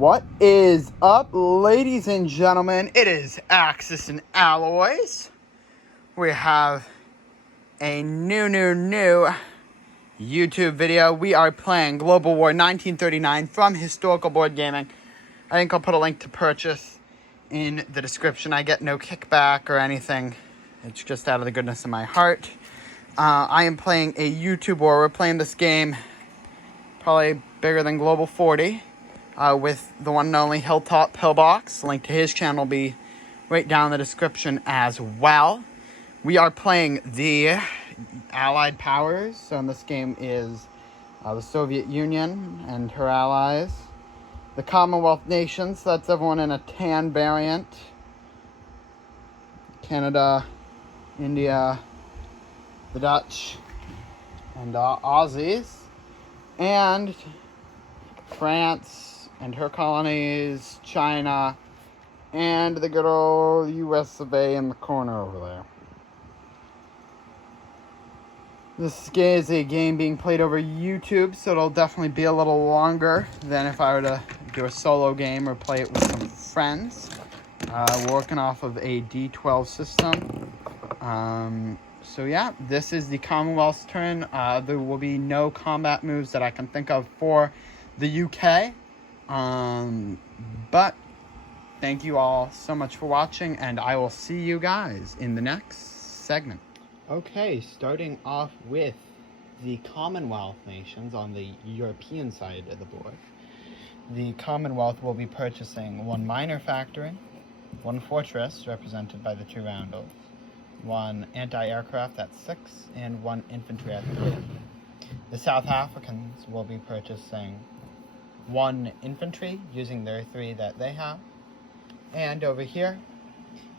What is up, ladies and gentlemen? It is Axis and Alloys. We have a new YouTube video. We are playing Global War 1939 from Historical Board Gaming. I think I'll put a link to purchase in the description. I get no kickback or anything. It's just out of the goodness of my heart. I am playing a YouTube war. We're playing this game probably bigger than Global 40. With the one and only Hilltop Pillbox. Link to his channel will be right down in the description as well. We are playing the Allied powers. So in this game is the Soviet Union and her allies. The Commonwealth nations, that's everyone in a tan variant. Canada, India, the Dutch, and Aussies. And France and her colonies, China, and the good old US of A in the corner over there. This is a game being played over YouTube, so it'll definitely be a little longer than if I were to do a solo game or play it with some friends. We're working off of a D12 system. So yeah, this is the Commonwealth's turn. There will be no combat moves that I can think of for the UK. But thank you all so much for watching, and I will see you guys in the next segment. Okay, starting off with the Commonwealth nations on the European side of the board. The Commonwealth will be purchasing one minor factory, one fortress represented by the two roundels, one anti-aircraft at 6, and one infantry at 3. The South Africans will be purchasing one infantry using their 3 that they have. And over here,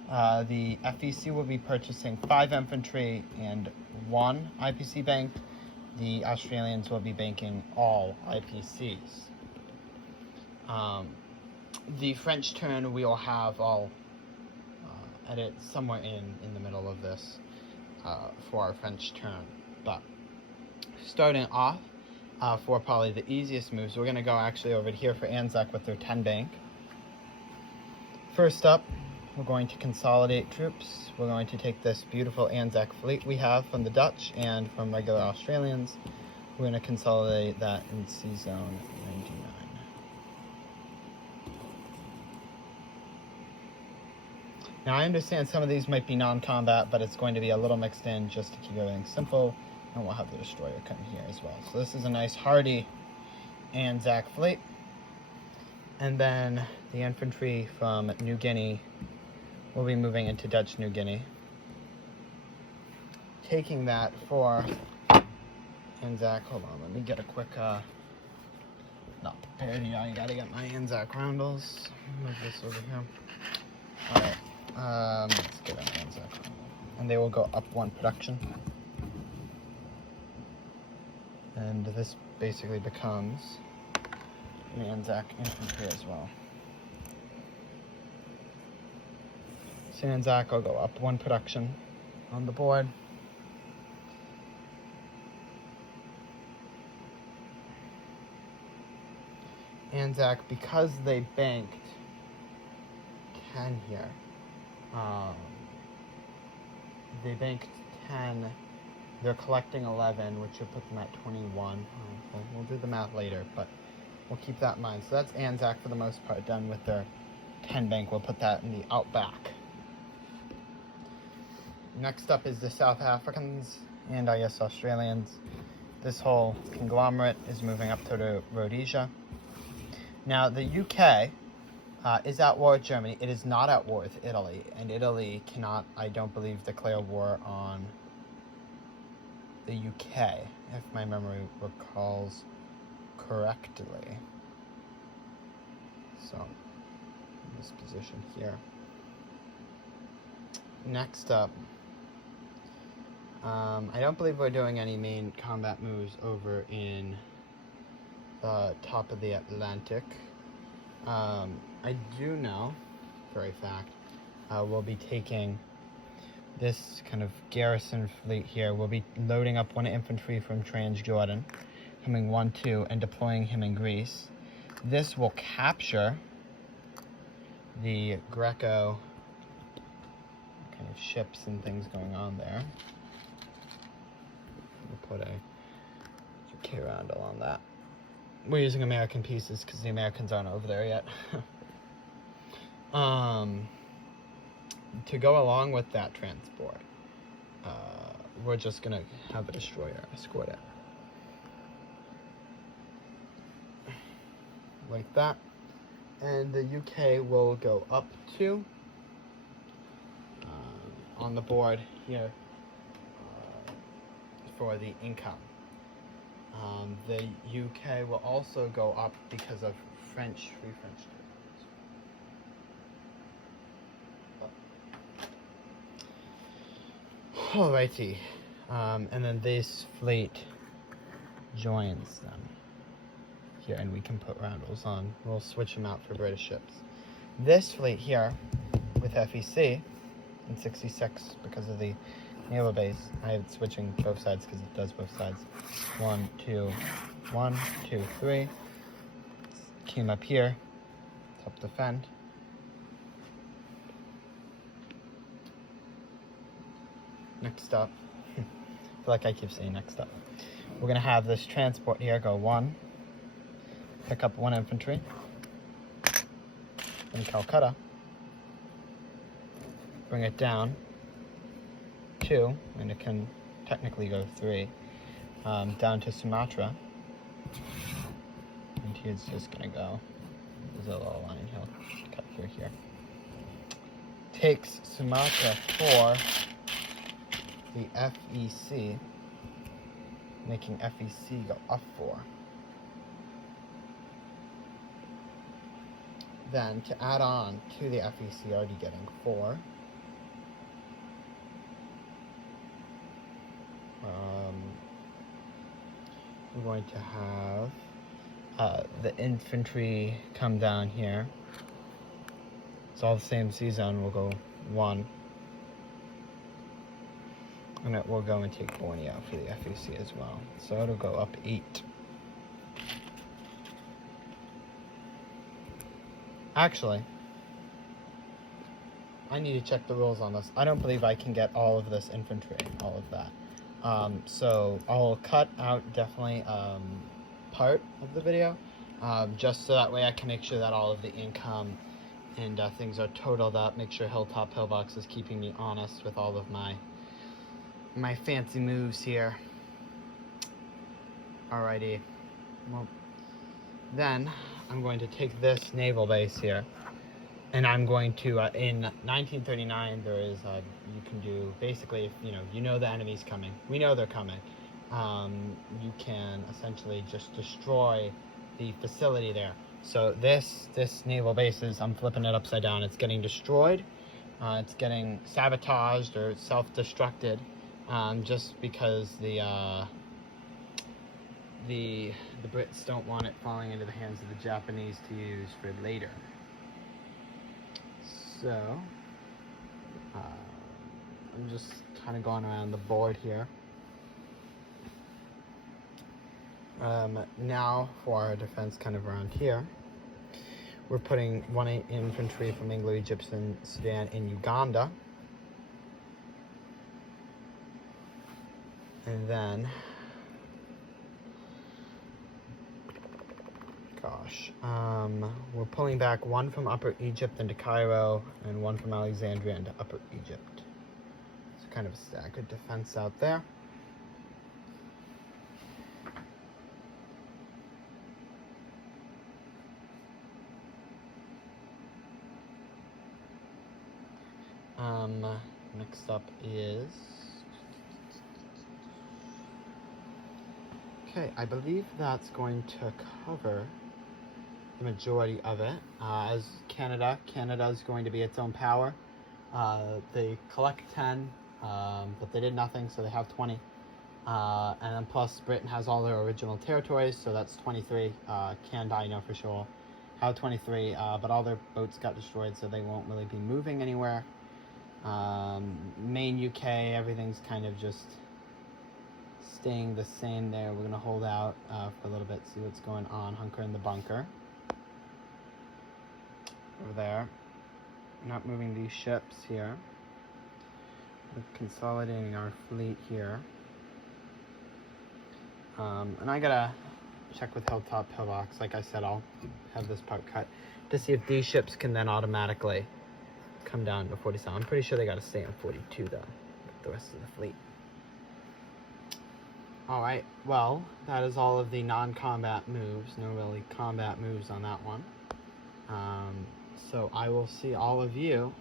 the FEC will be purchasing 5 infantry and 1 IPC bank. The Australians will be banking all IPCs. The French turn we will have, I'll edit somewhere in the middle of this for our French turn. But starting off, for probably the easiest moves, we're going to go actually over here for Anzac with their 10 bank. First up, we're going to consolidate troops. We're going to take this beautiful Anzac fleet we have from the Dutch and from regular Australians. We're going to consolidate that in Sea Zone 99. Now I understand some of these might be non-combat, but it's going to be a little mixed in just to keep everything simple. And we'll have the destroyer come here as well. So this is a nice hardy Anzac fleet. And then the infantry from New Guinea will be moving into Dutch New Guinea. Taking that for Anzac. Hold on, let me get a quick, not prepared here. I gotta get my Anzac roundels. Move this over here. Alright, let's get an Anzac roundel. And they will go up 1 production. And this basically becomes the Anzac infantry as well. So Anzac will go up 1 production on the board. Anzac, because they banked 10 here, they banked 10. They're collecting 11, which would put them at 21. We'll do the math later, but we'll keep that in mind. So that's Anzac for the most part done with their 10 bank. We'll put that in the outback. Next up is the South Africans and Australians. This whole conglomerate is moving up to Rhodesia. Now the UK is at war with Germany. It is not at war with Italy, and Italy cannot, I don't believe, declare war on the UK, if my memory recalls correctly. So, in this position here. Next up, I don't believe we're doing any main combat moves over in the top of the Atlantic. I do know, for a fact, we'll be taking this kind of garrison fleet here. We'll be loading up 1 infantry from Transjordan, coming 1-2, and deploying him in Greece. This will capture the Greco kind of ships and things going on there. We'll put a K roundel on that. We're using American pieces because the Americans aren't over there yet. To go along with that transport, we're just gonna have a destroyer escort it. Like that. And the UK will go up to, on the board here, for the income. The UK will also go up because of free French trade. Alrighty, and then this fleet joins them here, and we can put roundels on. We'll switch them out for British ships. This fleet here, with FEC in 66 because of the naval base. I have it switching both sides because it does both sides. 1, 2, 1, 2, 3. Came up here, help defend. Next up, I feel like I keep saying next up. We're gonna have this transport here go 1, pick up 1 infantry in Calcutta, bring it down 2, and it can technically go 3, down to Sumatra, and he's just gonna go, there's a little line he'll cut through here, takes Sumatra for the FEC, making FEC go up 4. Then to add on to the FEC already getting 4, we're going to have the infantry come down here. It's all the same sea zone. We'll go 1. And it will go and take Borneo for the FEC as well. So it'll go up 8. Actually, I need to check the rules on this. I don't believe I can get all of this infantry, all of that. So I'll cut out definitely part of the video, just so that way I can make sure that all of the income and things are totaled up. Make sure Hilltop Pillbox is keeping me honest with all of my fancy moves here. Alrighty. Well, then I'm going to take this naval base here, and I'm going to, in 1939, there is, you can do, basically, if you know the enemy's coming, we know they're coming, you can essentially just destroy the facility there. So this naval base is, I'm flipping it upside down, it's getting destroyed, it's getting sabotaged or self-destructed, just because the Brits don't want it falling into the hands of the Japanese to use for later. So, I'm just kind of going around the board here. Now for our defense kind of around here. We're putting 1 infantry from Anglo, Egypt, and Sudan in Uganda. And then, we're pulling back 1 from Upper Egypt into Cairo, and 1 from Alexandria into Upper Egypt. It's kind of a staggered defense out there. Next up is, okay, I believe that's going to cover the majority of it. As Canada is going to be its own power. They collect 10, but they did nothing, so they have 20. And then plus Britain has all their original territories, so that's 23. Canada, I know for sure, have 23, but all their boats got destroyed, so they won't really be moving anywhere. Main UK, everything's kind of just staying the same there. We're going to hold out for a little bit, see what's going on, hunker in the bunker. over there. We're not moving these ships here. We're consolidating our fleet here. And I gotta check with Hilltop Pillbox. Like I said, I'll have this part cut to see if these ships can then automatically come down to 47. I'm pretty sure they gotta stay on 42 though, with the rest of the fleet. Alright, well, that is all of the non-combat moves. No really combat moves on that one. So I will see all of you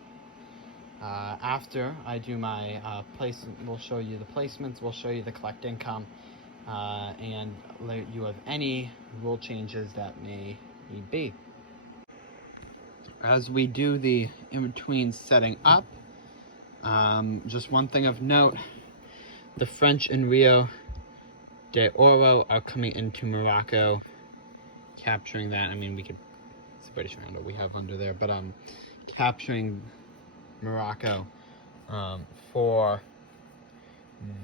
after I do my placement. We'll show you the placements, we'll show you the collect income, and let you have any rule changes that may need be. As we do the in-between setting up, just one thing of note, the French in Rio de Oro are coming into Morocco, capturing that. I mean, we could, it's a British round we have under there, but capturing Morocco for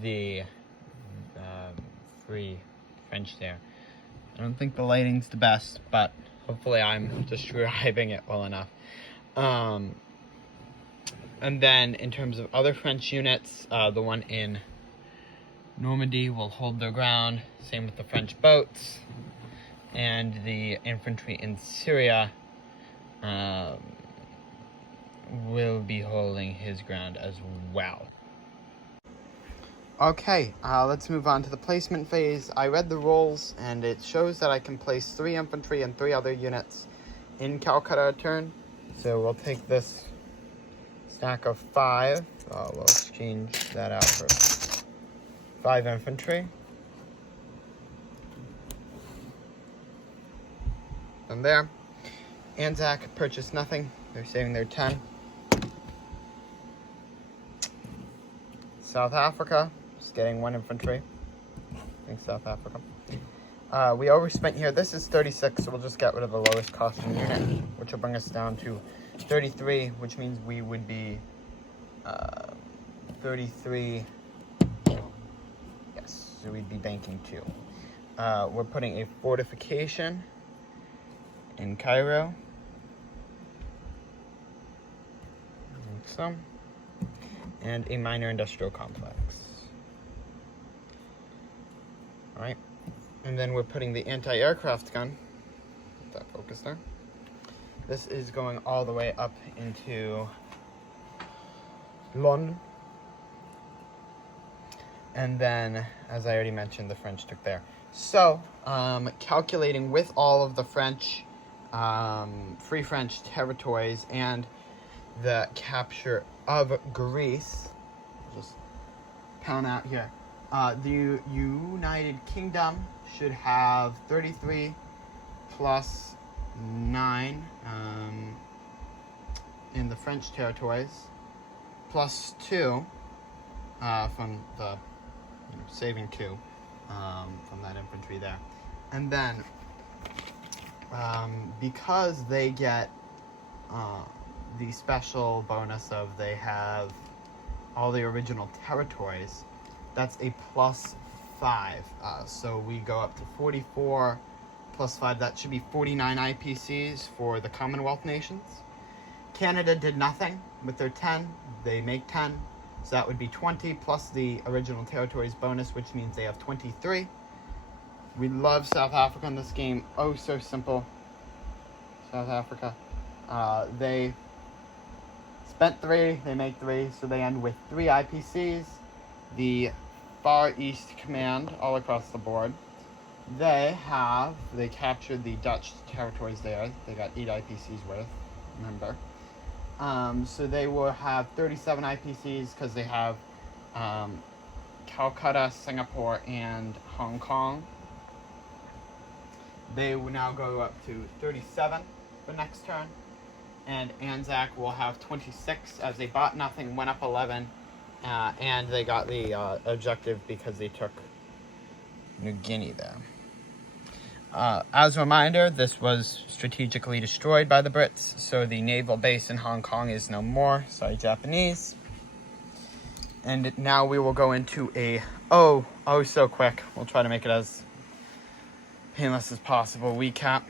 the Free French there. I don't think the lighting's the best, but hopefully I'm describing it well enough. And then in terms of other French units, the one in Normandy will hold their ground, same with the French boats, and the infantry in Syria will be holding his ground as well. Okay, let's move on to the placement phase. I read the rules, and it shows that I can place 3 infantry and 3 other units in Calcutta a turn. So we'll take this stack of 5. We'll exchange that out for 5 infantry. And there. Anzac purchased nothing. They're saving their 10. South Africa, just getting 1 infantry. Thanks, South Africa. We overspent here. This is 36, so we'll just get rid of the lowest costing unit, which will bring us down to 33, which means we would be 33. Yes, so we'd be banking 2. We're putting a fortification in Cairo. Like so. And a minor industrial complex. Alright. And then we're putting the anti-aircraft gun. Get that focus there. This is going all the way up into London. And then, as I already mentioned, the French took there. So, calculating with all of the French, Free French territories and the capture of Greece, just pound out here. The United Kingdom should have 33 plus 9 in the French territories, plus 2 from the saving 2 from that infantry there, and then because they get the special bonus of they have all the original territories, that's a plus 5. So we go up to 44 plus 5. That should be 49 IPCs for the Commonwealth nations. Canada did nothing with their 10. They make 10. So that would be 20 plus the original territories bonus, which means they have 23. We love South Africa in this game. Oh, so simple. South Africa. They spent 3, they make 3, so they end with 3 IPCs. The Far East Command, all across the board, they captured the Dutch territories there. They got 8 IPCs worth, remember. So they will have 37 IPCs because they have Calcutta, Singapore, and Hong Kong. They will now go up to 37 for next turn. And Anzac will have 26 as they bought nothing, went up 11, and they got the objective because they took New Guinea there. As a reminder, this was strategically destroyed by the Brits, so the naval base in Hong Kong is no more. Sorry, Japanese. And now we will go into a, oh so quick, we'll try to make it as painless as possible, recap.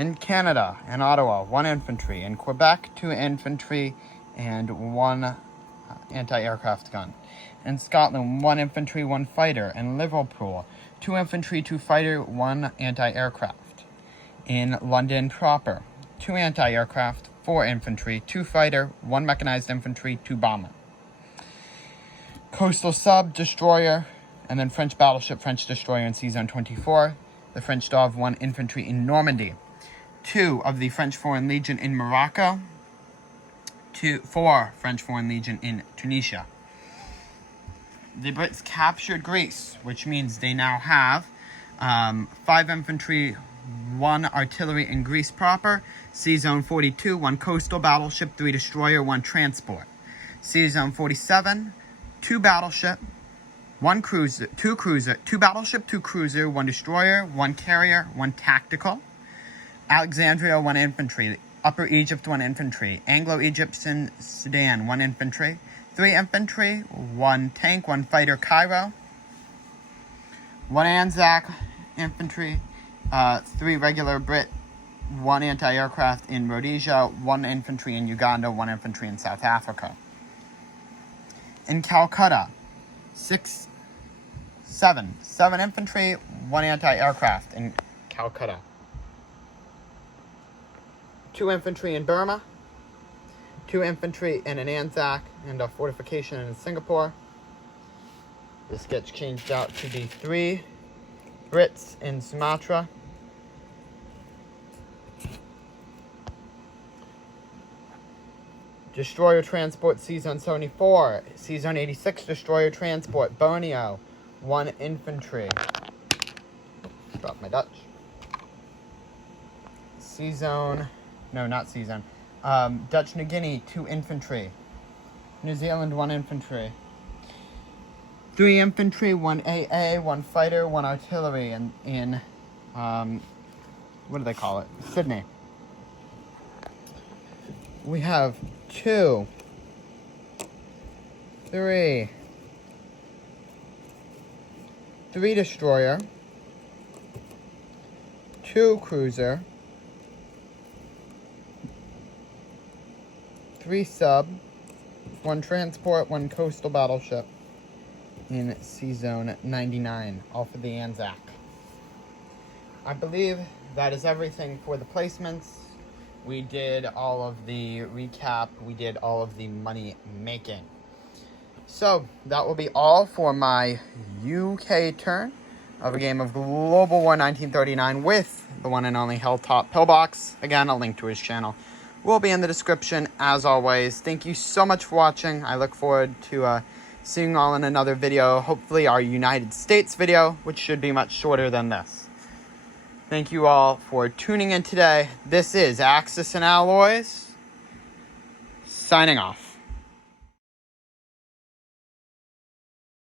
In Canada, in Ottawa, 1 infantry. In Quebec, 2 infantry and 1 anti-aircraft gun. In Scotland, 1 infantry, 1 fighter. In Liverpool, 2 infantry, 2 fighter, 1 anti-aircraft. In London proper, 2 anti-aircraft, 4 infantry, 2 fighter, 1 mechanized infantry, 2 bomber. Coastal sub, destroyer, and then French battleship, French destroyer in Sea Zone 24. The French Dove, 1 infantry in Normandy. 2 of the French Foreign Legion in Morocco. 4 French Foreign Legion in Tunisia. The Brits captured Greece, which means they now have 5 infantry, 1 artillery in Greece proper. Sea Zone 42, 1 coastal battleship, 3 destroyer, 1 transport. Sea Zone 47, 2 battleship, 1 cruiser, 2 cruiser, 2 battleship, 2 cruiser, 1 destroyer, 1 carrier, 1 tactical. Alexandria, 1 infantry. Upper Egypt, 1 infantry. Anglo-Egyptian Sudan, 1 infantry. 3 infantry, 1 tank, 1 fighter, Cairo. 1 Anzac infantry. 3 regular Brit. 1 anti-aircraft in Rhodesia. 1 infantry in Uganda. 1 infantry in South Africa. In Calcutta, 7 infantry, 1 anti-aircraft in Calcutta. 2 infantry in Burma, 2 infantry in an Anzac and a fortification in Singapore. This gets changed out to be 3 Brits in Sumatra. Destroyer transport, Sea Zone 74. Sea Zone 86, destroyer transport, Borneo, 1 infantry. Drop my Dutch. Sea Zone, no, not Sea Zone. Dutch New Guinea, 2 infantry. New Zealand, 1 infantry. 3 infantry, 1 AA, 1 fighter, 1 artillery in what do they call it? Sydney. We have 2, 3 destroyer, 2 cruiser, 3 sub, 1 transport, 1 coastal battleship in Sea Zone 99, all for the Anzac. I believe that is everything for the placements. We did all of the recap. We did all of the money making. So that will be all for my UK turn of a game of Global War 1939 with the one and only Hilltop Pillbox. Again, a link to his channel will be in the description as always. Thank you so much for watching. I look forward to seeing you all in another video. Hopefully our United States video, which should be much shorter than this. Thank you all for tuning in today. This is Axis and Alloys, signing off.